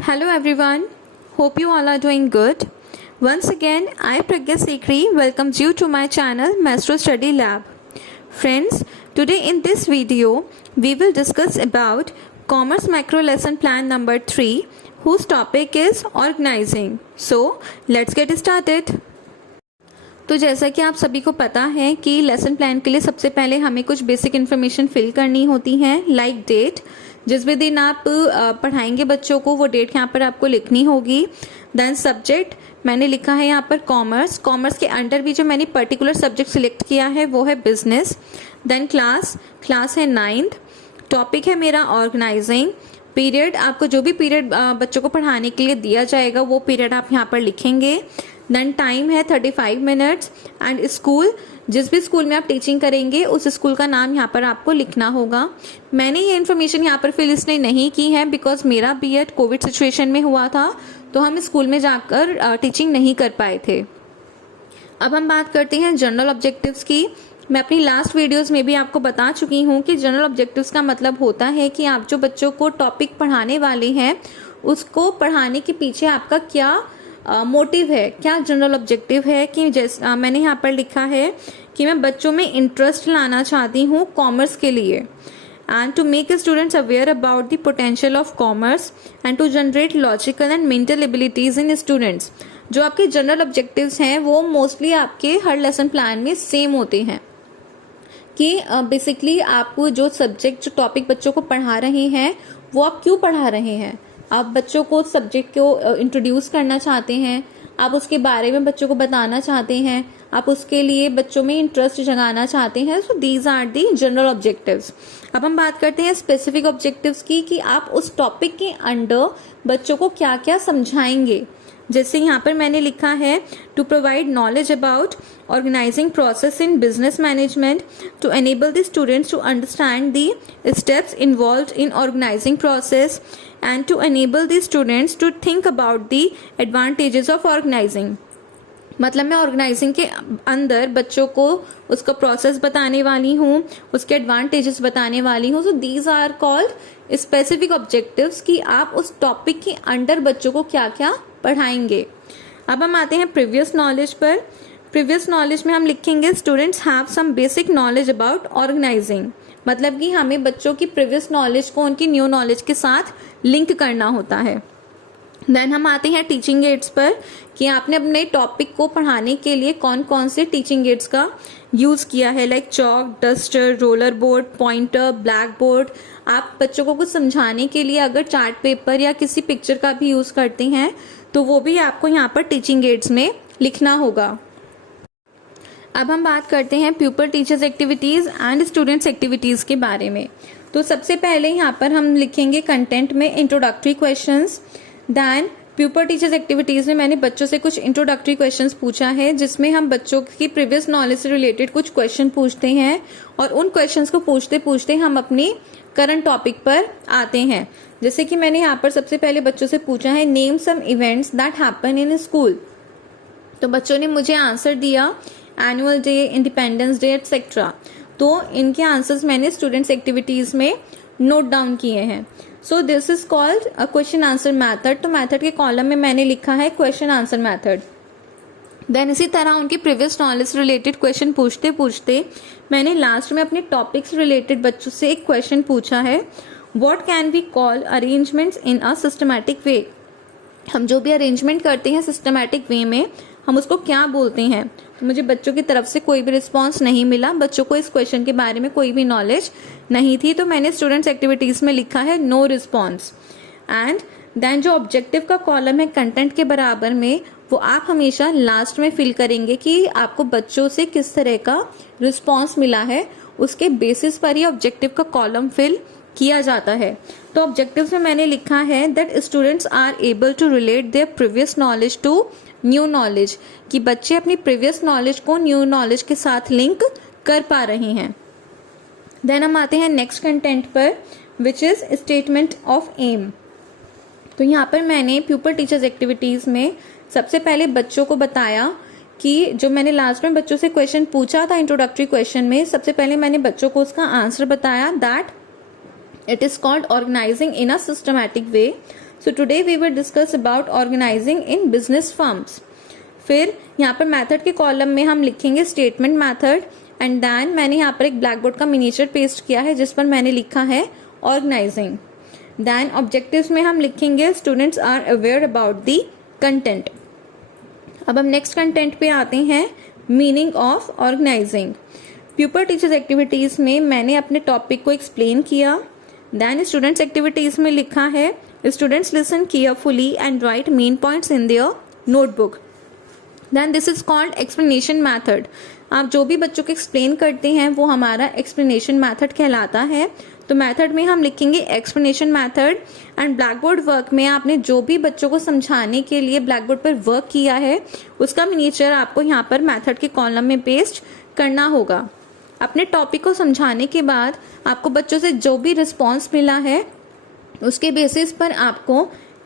Hello everyone, hope you all are doing good. Once again, I Pragya Sikri welcomes you to my channel Maestro Study Lab. Friends, today in this video, we will discuss about Commerce Macro Lesson Plan number 3, whose topic is organizing. So, let's get started. तो जैसा कि आप सभी को पता है कि lesson plan के लिए सबसे पहले हमें कुछ बेसिक इन्फॉर्मेशन फिल करनी होती है, लाइक डेट, जिस भी दिन आप पढ़ाएंगे बच्चों को वो डेट यहाँ पर आपको लिखनी होगी. देन सब्जेक्ट, मैंने लिखा है यहाँ पर कॉमर्स. कॉमर्स के अंडर भी जो मैंने पर्टिकुलर सब्जेक्ट सिलेक्ट किया है वो है बिजनेस. देन क्लास है 9th. टॉपिक है मेरा ऑर्गेनाइजिंग. पीरियड, आपको जो भी पीरियड बच्चों को पढ़ाने के लिए दिया जाएगा वो पीरियड आप यहाँ पर लिखेंगे. देन टाइम है 35 मिनट्स. एंड स्कूल, जिस भी स्कूल में आप टीचिंग करेंगे उस स्कूल का नाम यहाँ पर आपको लिखना होगा. मैंने ये इन्फॉर्मेशन यहाँ पर फिल इसलिए नहीं की है बिकॉज मेरा बीएड कोविड सिचुएशन में हुआ था, तो हम स्कूल में जाकर टीचिंग नहीं कर पाए थे. अब हम बात करते हैं जनरल ऑब्जेक्टिव्स की. मैं अपनी लास्ट वीडियोस में भी आपको बता चुकी हूँ कि जनरल ऑब्जेक्टिव्स का मतलब होता है कि आप जो बच्चों को टॉपिक पढ़ाने वाले हैं उसको पढ़ाने के पीछे आपका क्या मोटिव है, क्या जनरल ऑब्जेक्टिव है. कि जैसे मैंने यहाँ पर लिखा है कि मैं बच्चों में इंटरेस्ट लाना चाहती हूँ कॉमर्स के लिए, and to make students aware about the potential of commerce and to generate logical and mental abilities in students. जो आपके जनरल ऑब्जेक्टिव्स हैं वो मोस्टली आपके हर लेसन प्लान में सेम होते हैं कि बेसिकली आप जो सब्जेक्ट, जो टॉपिक बच्चों को पढ़ा रहे हैं वो आप क्यों पढ़ा रहे हैं. आप बच्चों को सब्जेक्ट को इंट्रोड्यूस करना चाहते हैं, आप उसके बारे में बच्चों को बताना चाहते हैं, आप उसके लिए बच्चों में इंटरेस्ट जगाना चाहते हैं. So these are the general objectives. अब हम बात करते हैं स्पेसिफिक ऑब्जेक्टिव्स की कि आप उस टॉपिक के अंडर बच्चों को क्या क्या समझाएंगे. जैसे यहाँ पर मैंने लिखा है to provide knowledge about organizing process in business management, to enable the students to understand the steps involved in organizing process and to enable the students to think about the advantages of organizing. मतलब मैं organising के अंदर बच्चों को उसका process बताने वाली हूँ, उसके एडवांटेजेस बताने वाली हूँ. So these are called specific objectives कि आप उस टॉपिक के अंडर बच्चों को क्या क्या पढ़ाएंगे. अब हम आते हैं प्रीवियस नॉलेज पर. प्रीवियस नॉलेज में हम लिखेंगे students have some basic knowledge about organizing. मतलब कि हमें बच्चों की प्रीवियस नॉलेज को उनकी न्यू नॉलेज के साथ लिंक करना होता है. देन हम आते हैं टीचिंग एड्स पर कि आपने अपने टॉपिक को पढ़ाने के लिए कौन कौन से टीचिंग एड्स का यूज़ किया है, like chalk, duster, roller board, pointer, black board. आप बच्चों को कुछ समझाने के लिए अगर चार्ट पेपर या किसी पिक्चर का भी यूज़ करते हैं तो वो भी आपको यहाँ पर टीचिंग एड्स में लिखना होगा. अब हम बात करते हैं pupil teachers activities and students activities के बारे में. तो सबसे पहले यहाँ पर हम लिखेंगे कंटेंट में introductory questions. Then pupil teachers activities में मैंने बच्चों से कुछ इंट्रोडक्टरी क्वेश्चंस पूछा है जिसमें हम बच्चों की प्रीवियस नॉलेज से रिलेटेड कुछ क्वेश्चन पूछते हैं और उन क्वेश्चंस को पूछते पूछते हम अपनी करंट टॉपिक पर आते हैं. जैसे कि मैंने यहाँ पर सबसे पहले बच्चों से पूछा है name some events that happen in school. तो बच्चों ने मुझे आंसर दिया annual day, independence day etcetera. तो इनके आंसर्स मैंने स्टूडेंट्स एक्टिविटीज़ में नोट डाउन किए हैं. So this is called a question answer method. तो मैथड के कॉलम में मैंने लिखा है क्वेश्चन आंसर मैथड. देन इसी तरह उनकी प्रीवियस नॉलेज रिलेटेड क्वेश्चन पूछते पूछते मैंने लास्ट में अपने टॉपिक्स रिलेटेड बच्चों से एक क्वेश्चन पूछा है, what can we call arrangements in a systematic way. हम जो भी अरेंजमेंट करते हैं सिस्टमैटिक वे में हम उसको क्या बोलते हैं. तो मुझे बच्चों की तरफ से कोई भी रिस्पांस नहीं मिला, बच्चों को इस क्वेश्चन के बारे में कोई भी नॉलेज नहीं थी. तो मैंने स्टूडेंट्स एक्टिविटीज़ में लिखा है नो रिस्पांस. एंड देन जो ऑब्जेक्टिव का कॉलम है कंटेंट के बराबर में वो आप हमेशा लास्ट में फिल करेंगे कि आपको बच्चों से किस तरह का रिस्पॉन्स मिला है, उसके बेसिस पर ही ऑब्जेक्टिव का कॉलम फिल किया जाता है. तो ऑब्जेक्टिव्स में मैंने लिखा है that students are able to relate their previous knowledge to new knowledge, कि बच्चे अपनी प्रीवियस नॉलेज को न्यू नॉलेज के साथ लिंक कर पा रहे हैं. देन हम आते हैं नेक्स्ट कंटेंट पर which is statement of aim. तो यहाँ पर मैंने प्यूपल टीचर्स एक्टिविटीज़ में सबसे पहले बच्चों को बताया कि जो मैंने लास्ट में बच्चों से क्वेश्चन पूछा था इंट्रोडक्टरी क्वेश्चन में, सबसे पहले मैंने बच्चों को उसका आंसर बताया that it is called organizing in a systematic way. So today we will discuss about organizing in business firms. फिर यहाँ पर मेथड के कॉलम में हम लिखेंगे स्टेटमेंट मेथड, एंड देन मैंने यहाँ पर एक ब्लैक बोर्ड का मिनिएचर पेस्ट किया है जिस पर मैंने लिखा है ऑर्गेनाइजिंग। देन ऑब्जेक्टिव्स में हम लिखेंगे students are aware about the content. अब हम नेक्स्ट कंटेंट पे आते हैं, meaning of organising. Pupil teachers activities में मैंने अपने टॉपिक को एक्सप्लेन किया। देन स्टूडेंट्स एक्टिविटीज में लिखा है students listen carefully and write main points in their notebook. Then this is called explanation method. आप जो भी बच्चों को एक्सप्लेन करते हैं वो हमारा एक्सप्लेनेशन मैथड कहलाता है। तो मैथड में हम लिखेंगे explanation method, and black board work में आपने जो भी बच्चों को समझाने के लिए ब्लैक बोर्ड पर वर्क किया है उसका मिनिएचर आपको यहाँ पर मैथड के कॉलम में पेस्ट करना होगा। अपने टॉपिक को समझाने के बाद आपको बच्चों से जो भी रिस्पॉन्स मिला है उसके बेसिस पर आपको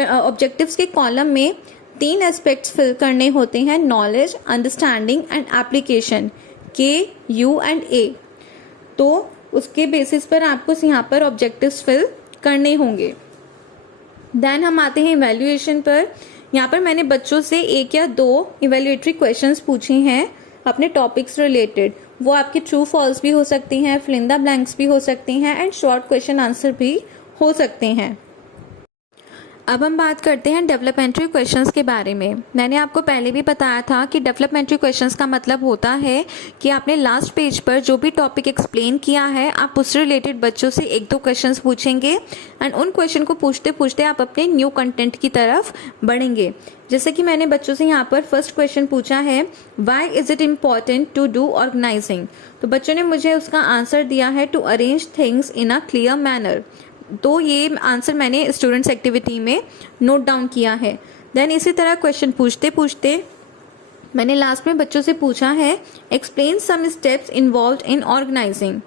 ऑब्जेक्टिव्स के कॉलम में 3 एस्पेक्ट्स फिल करने होते हैं, knowledge, understanding and application, KUA। तो उसके बेसिस पर आपको यहाँ पर ऑब्जेक्टिव्स फिल करने होंगे। देन हम आते हैं इवैल्यूएशन पर। यहाँ पर मैंने बच्चों से 1 या 2 इवैल्यूएटरी क्वेश्चंस पूछे हैं अपने टॉपिक्स रिलेटेड। वो आपके ट्रू फॉल्स भी हो सकती हैं, फिल इन द ब्लैंक्स भी हो सकती हैं, एंड शॉर्ट क्वेश्चन आंसर भी हो सकते हैं। अब हम बात करते हैं डेवलपमेंट्री क्वेश्चंस के बारे में। मैंने आपको पहले भी बताया था कि डेवलपमेंट्री क्वेश्चंस का मतलब होता है कि आपने लास्ट पेज पर जो भी टॉपिक एक्सप्लेन किया है आप उससे रिलेटेड बच्चों से 1-2 क्वेश्चंस पूछेंगे, एंड उन क्वेश्चन को पूछते पूछते आप अपने न्यू कंटेंट की तरफ बढ़ेंगे। जैसे कि मैंने बच्चों से यहाँ पर फर्स्ट क्वेश्चन पूछा है, why is it important to do organizing. तो बच्चों ने मुझे उसका आंसर दिया है to arrange things in a clear manner. तो ये आंसर मैंने स्टूडेंट्स एक्टिविटी में नोट डाउन किया है। देन इसी तरह क्वेश्चन पूछते पूछते मैंने लास्ट में बच्चों से पूछा है explain some steps involved in organizing.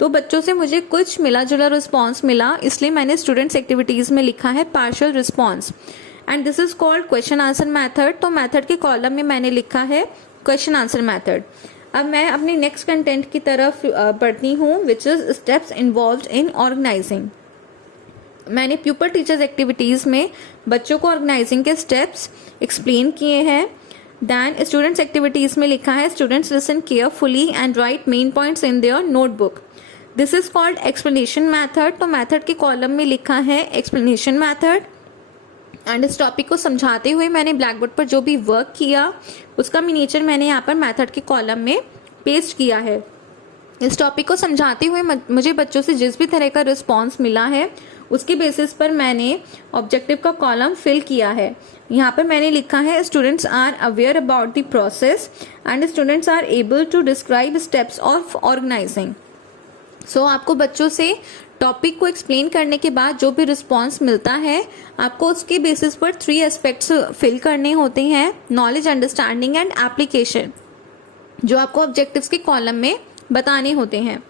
तो बच्चों से मुझे कुछ मिला जुला रिस्पॉन्स मिला, इसलिए मैंने स्टूडेंट्स एक्टिविटीज में लिखा है partial response, and this is called question answer method. तो मैथड के कॉलम में मैंने लिखा है क्वेश्चन आंसर मैथड। अब मैं अपने नेक्स्ट कंटेंट की तरफ बढ़ती हूँ, which is steps involved in organizing. मैंने प्यूपर टीचर्स एक्टिविटीज में बच्चों को ऑर्गेनाइजिंग के स्टेप्स एक्सप्लेन किए हैं। देन स्टूडेंट्स एक्टिविटीज में लिखा है students listen carefully and write main points in their notebook. This is called explanation method. तो मैथड के कॉलम में लिखा है एक्सप्लेनेशन मैथड, एंड इस टॉपिक को समझाते हुए मैंने ब्लैक बोर्ड पर जो भी वर्क किया उसका मिनिएचर मैंने यहाँ पर मैथड के कॉलम में पेस्ट किया है। इस टॉपिक को समझाते हुए मुझे बच्चों से जिस भी तरह का रिस्पॉन्स मिला है उसके बेसिस पर मैंने ऑब्जेक्टिव का कॉलम फिल किया है। यहाँ पर मैंने लिखा है students are aware about the process and students are able to describe steps of organising. So आपको बच्चों से टॉपिक को एक्सप्लेन करने के बाद जो भी रिस्पॉन्स मिलता है आपको उसके बेसिस पर 3 एस्पेक्ट्स फिल करने होते हैं, नॉलेज, अंडरस्टैंडिंग एंड एप्लीकेशन, जो आपको ऑब्जेक्टिव्स के कॉलम में बताने होते हैं।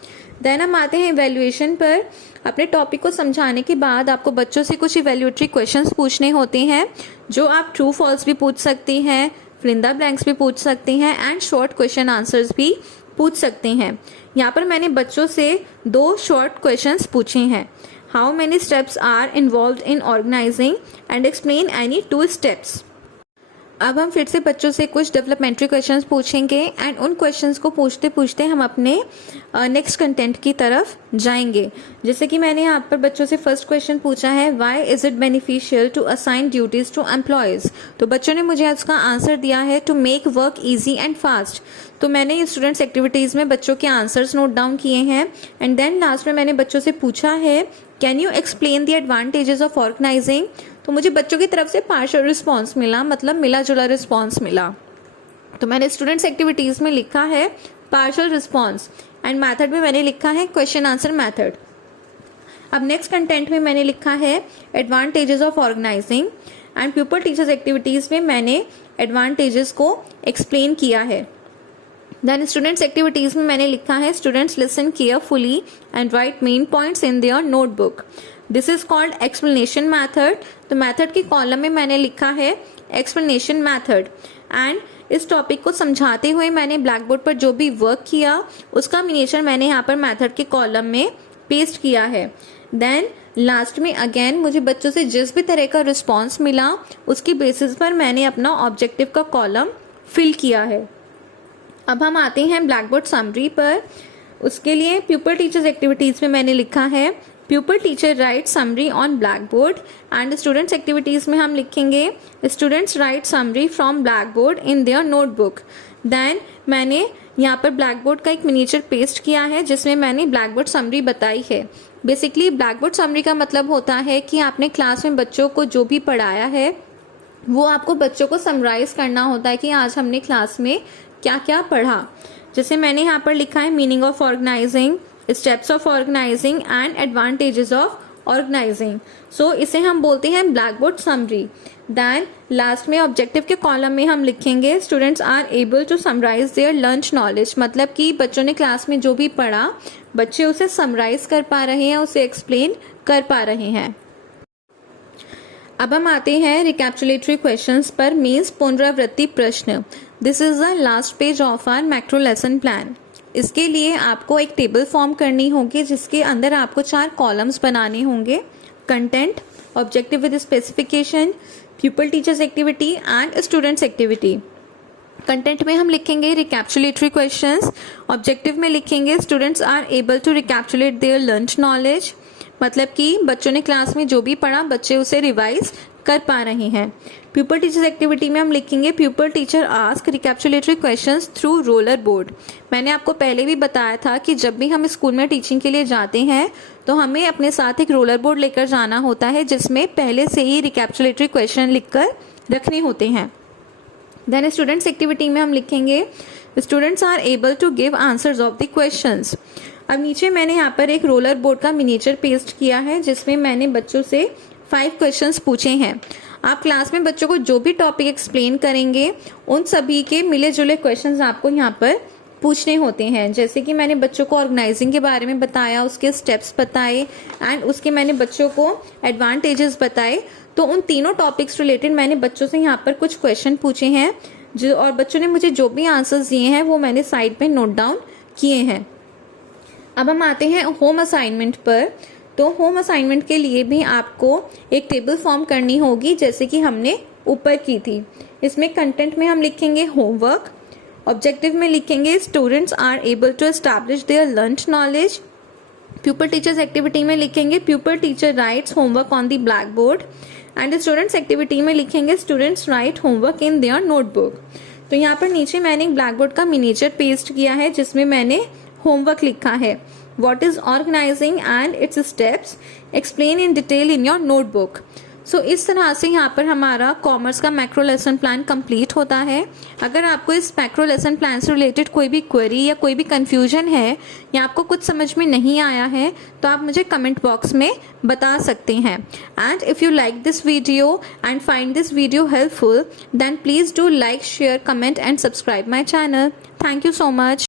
देन हम आते हैं इवैल्यूएशन पर। अपने टॉपिक को समझाने के बाद आपको बच्चों से कुछ इवैल्यूएटरी क्वेश्चंस पूछने होते हैं, जो आप ट्रू फॉल्स भी पूछ सकते हैं, फिल इन द ब्लैंक्स भी पूछ सकते हैं, एंड शॉर्ट क्वेश्चन आंसर्स भी पूछ सकते हैं। यहाँ पर मैंने बच्चों से 2 शॉर्ट क्वेश्चंस पूछे हैं, how many steps are involved in organizing and explain any 2 steps. अब हम फिर से बच्चों से कुछ डेवलपमेंट्री क्वेश्चंस पूछेंगे, एंड उन क्वेश्चंस को पूछते पूछते हम अपने नेक्स्ट कंटेंट की तरफ जाएंगे। जैसे कि मैंने यहाँ पर बच्चों से फर्स्ट क्वेश्चन पूछा है, why is it beneficial to assign duties to employees. तो बच्चों ने मुझे उसका आंसर दिया है to make work easy and fast. तो मैंने स्टूडेंट्स एक्टिविटीज़ में बच्चों के आंसर्स नोट डाउन किए हैं, एंड देन लास्ट में मैंने बच्चों से पूछा है can you explain the advantages of organizing. तो मुझे बच्चों की तरफ से पार्शियल रिस्पॉन्स मिला, मतलब मिला जुला रिस्पॉन्स मिला। तो मैंने स्टूडेंट्स एक्टिविटीज़ में लिखा है पार्शियल रिस्पॉन्स, एंड मैथड में मैंने लिखा है क्वेश्चन आंसर मैथड। अब नेक्स्ट कंटेंट में मैंने लिखा है advantages of organising, and pupil teachers activities में मैंने एडवांटेजेस को एक्सप्लेन किया है। देन स्टूडेंट्स एक्टिविटीज़ में मैंने लिखा है students listen carefully and write main points in their notebook. This is called explanation method. तो मैथड के कॉलम में मैंने लिखा है एक्सप्लेनेशन मैथड, एंड इस टॉपिक को समझाते हुए मैंने ब्लैक बोर्ड पर जो भी वर्क किया उसका मिनिएचर मैंने यहाँ पर मैथड के कॉलम में पेस्ट किया है। देन लास्ट में अगेन मुझे बच्चों से जिस भी तरह का रिस्पॉन्स मिला उसकी बेसिस पर मैंने अपना ऑब्जेक्टिव का कॉलम फिल किया है। अब हम आते हैं ब्लैक बोर्ड समरी पर। उसके लिए प्यूपल टीचर्स एक्टिविटीज़ में मैंने लिखा है pupil teacher write summary on black board, and students activities में हम लिखेंगे students write summary from black board in their notebook. Then मैंने यहाँ पर ब्लैक बोर्ड का एक मिनिएचर पेस्ट किया है जिसमें मैंने ब्लैक बोर्ड समरी बताई है। बेसिकली ब्लैक बोर्ड समरी का मतलब होता है कि आपने क्लास में बच्चों को जो भी पढ़ाया है वो आपको बच्चों को समराइज करना होता है कि आज हमने क्लास में क्या क्या पढ़ा। जैसे मैंने यहाँ पर लिखा है meaning of organising, steps of organising and advantages of organising. So इसे हम बोलते हैं black board summary. Then last में ऑब्जेक्टिव के कॉलम में हम लिखेंगे students are able to summarise their learned knowledge, मतलब कि बच्चों ने क्लास में जो भी पढ़ा बच्चे उसे समराइज कर पा रहे हैं, उसे एक्सप्लेन कर पा रहे हैं। अब हम आते हैं रिकैप्चुलेटरी क्वेश्चंस पर, मीन्स पुनरावृत्ति प्रश्न। This is the last page of our macro lesson plan. इसके लिए आपको एक टेबल फॉर्म करनी होगी जिसके अंदर आपको 4 कॉलम्स बनाने होंगे। Content, objective with specification, pupil teachers activity and students activity. Content में हम लिखेंगे रिकैप्चुलेटरी क्वेश्चंस, ऑब्जेक्टिव में लिखेंगे students are able to recapitulate their learned knowledge, मतलब कि बच्चों ने क्लास में जो भी पढ़ा बच्चे उसे रिवाइज कर पा रहे हैं। प्यूपल टीचर्स एक्टिविटी में हम लिखेंगे pupil teacher ask recapitulatory questions through roller board. मैंने आपको पहले भी बताया था कि जब भी हम स्कूल में टीचिंग के लिए जाते हैं तो हमें अपने साथ एक रोलर बोर्ड लेकर जाना होता है जिसमें पहले से ही रिकैप्चुलेटरी क्वेश्चन लिखकर रखने होते हैं। देन स्टूडेंट्स एक्टिविटी में हम लिखेंगे students are able to give answers of the questions. अब नीचे मैंने यहाँ पर एक रोलर बोर्ड का मिनिएचर पेस्ट किया है जिसमें मैंने बच्चों से 5 क्वेश्चंस पूछे हैं। आप क्लास में बच्चों को जो भी टॉपिक एक्सप्लेन करेंगे उन सभी के मिले जुले क्वेश्चंस आपको यहाँ पर पूछने होते हैं। जैसे कि मैंने बच्चों को ऑर्गेनाइजिंग के बारे में बताया, उसके स्टेप्स बताए एंड उसके मैंने बच्चों को एडवांटेजेस बताए। तो उन तीनों टॉपिक्स रिलेटेड मैंने बच्चों से यहाँ पर कुछ क्वेश्चन पूछे हैं जो, और बच्चों ने मुझे जो भी आंसर्स दिए हैं वो मैंने साइड पे नोट डाउन किए हैं। अब हम आते हैं होम असाइनमेंट पर। तो होम असाइनमेंट के लिए भी आपको एक टेबल फॉर्म करनी होगी जैसे कि हमने ऊपर की थी। इसमें कंटेंट में हम लिखेंगे होमवर्क, ऑब्जेक्टिव में लिखेंगे students are able to establish their learned knowledge, pupil teachers activity में लिखेंगे pupil teacher writes homework on the black board, and students activity में लिखेंगे students write homework in their notebook. तो यहाँ पर नीचे मैंने एक ब्लैक बोर्ड का मिनिएचर पेस्ट किया है जिसमें मैंने होमवर्क लिखा है What is organizing and its steps? Explain in detail in your notebook. सो इस तरह से यहाँ पर हमारा कॉमर्स का मैक्रो लेसन प्लान कंप्लीट होता है। अगर आपको इस मैक्रो लेसन प्लान से रिलेटेड कोई भी क्वेरी या कोई भी कंफ्यूजन है या आपको कुछ समझ में नहीं आया है तो आप मुझे कमेंट बॉक्स में बता सकते हैं। And if you like this video and find this video helpful then please do like, share, comment and subscribe my channel. Thank you so much.